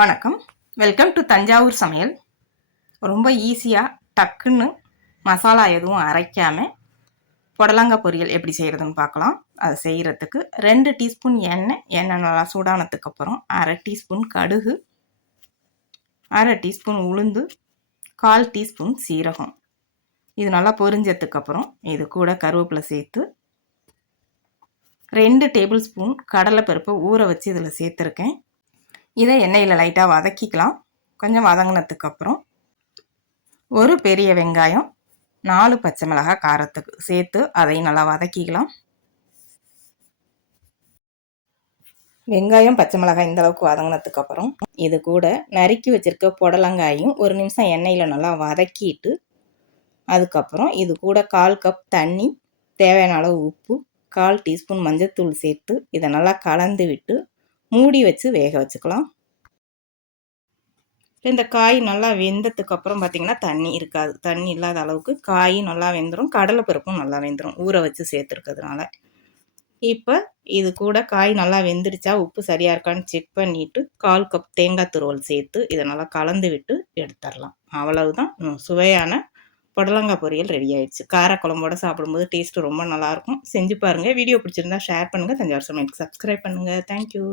வணக்கம். Welcome to Thanjavur சமையல். ரொம்ப ஈஸியாக டக்குன்னு மசாலா எதுவும் அரைக்காமல் புடலங்காய் பொரியல் எப்படி செய்கிறதுன்னு பார்க்கலாம். அதை செய்கிறதுக்கு ரெண்டு டீஸ்பூன் எண்ணெய் எண்ணெய் நல்லா சூடானதுக்கு அப்புறம் அரை டீஸ்பூன் கடுகு அரை டீஸ்பூன் உளுந்து கால் டீஸ்பூன் சீரகம். இது நல்லா பொரிஞ்சதுக்கப்புறம் இது கூட கருவேப்பிலை சேர்த்து ரெண்டு டேபிள் ஸ்பூன் கடலைப்பருப்பை ஊற வச்சு இதில் சேர்த்துருக்கேன். இதை எண்ணெயில் லைட்டாக வதக்கிக்கலாம். கொஞ்சம் வதங்கினதுக்கப்புறம் ஒரு பெரிய வெங்காயம் நாலு பச்சை மிளகாய் காரத்துக்கு சேர்த்து அதையும் நல்லா வதக்கிக்கலாம். வெங்காயம் பச்சை மிளகாய் இந்தளவுக்கு வதங்கினதுக்கப்புறம் இது கூட நறுக்கி வச்சுருக்க புடலங்காயும் ஒரு நிமிஷம் எண்ணெயில் நல்லா வதக்கிட்டு அதுக்கப்புறம் இது கூட கால் கப் தண்ணி தேவையான அளவு உப்பு கால் டீஸ்பூன் மஞ்சத்தூள் சேர்த்து இதை நல்லா கலந்து விட்டு மூடி வச்சு வேக வச்சுக்கலாம். இந்த காய் நல்லா வெந்ததுக்கு அப்புறம் பார்த்திங்கன்னா தண்ணி இருக்காது. தண்ணி இல்லாத அளவுக்கு காய் நல்லா வெந்துடும் கடலைப்பருப்பும் நல்லா வெந்துடும் ஊற வச்சு சேர்த்துருக்கிறதுனால. இப்போ இது கூட காய் நல்லா வெந்துடுச்சா உப்பு சரியாக இருக்கான்னு செக் பண்ணிவிட்டு கால் கப் தேங்காய் துருவல் சேர்த்து இதை நல்லா கலந்து விட்டு எடுத்துடலாம். அவ்வளவுதான். சுவையான புடலங்காய் பொரியல் ரெடி ஆயிடுச்சு. காரக்குழம்போட சாப்பிடும்போது டேஸ்ட்டு ரொம்ப நல்லாயிருக்கும் செஞ்சு பாருங்கள் வீடியோ பிடிச்சிருந்தா ஷேர் பண்ணுங்கள் தஞ்சாவூர் சமையலுக்கு சப்ஸ்கிரைப் பண்ணுங்கள் தேங்க்யூ